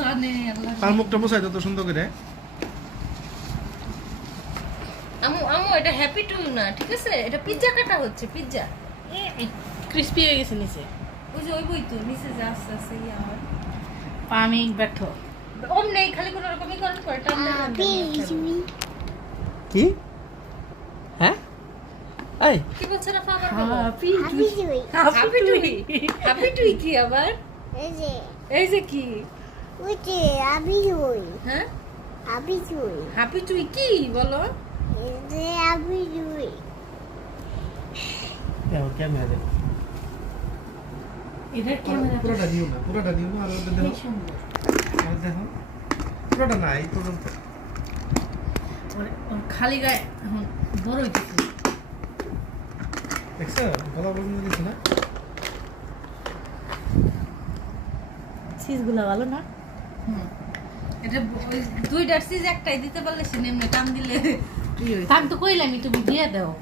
জানে আল্লাহ। তার মুখটা মোছাই তো সুন্দর করে। আমু আমু এটা হ্যাপি টু না, ঠিক আছে? এটা পিজ্জা কাটা হচ্ছে, পিজ্জা। ক্রিস্পি হয়ে গেছে নিচে। ওই যে ওই বই তো নিচে যা আস্তে আস্তে ইয়ে হয়। আমি ব্যর্থ। ওম নেই, খালি কোনো রকমই করেন করে টানতে টানতে নিয়ে ফেলো। কি হ্যাঁ এই কি বলছে না ফাবার বলো? Happy happy to happy to কি আবার? এই যে কি? হ্যাঁ হ্যাপি টু কি বলো? দেখো ক্যামেরা দেখো এটা ক্যামেরা পুরোটা দিও না আর ওটা দেখো সুন্দর। আর দেখো পুরোটা না এই পর্যন্ত ওর খালি গায়ে এখন বড় হইতেছে। দেখছো গলা পর্যন্ত দিছো না চিজগুলো ভালো না? হুম। এটা ওই দুইটার সিজ একটাই দিতে পারলে সে নেমনে টান দিলে আমি তো কইলামই তুমি দিয়ে দাও।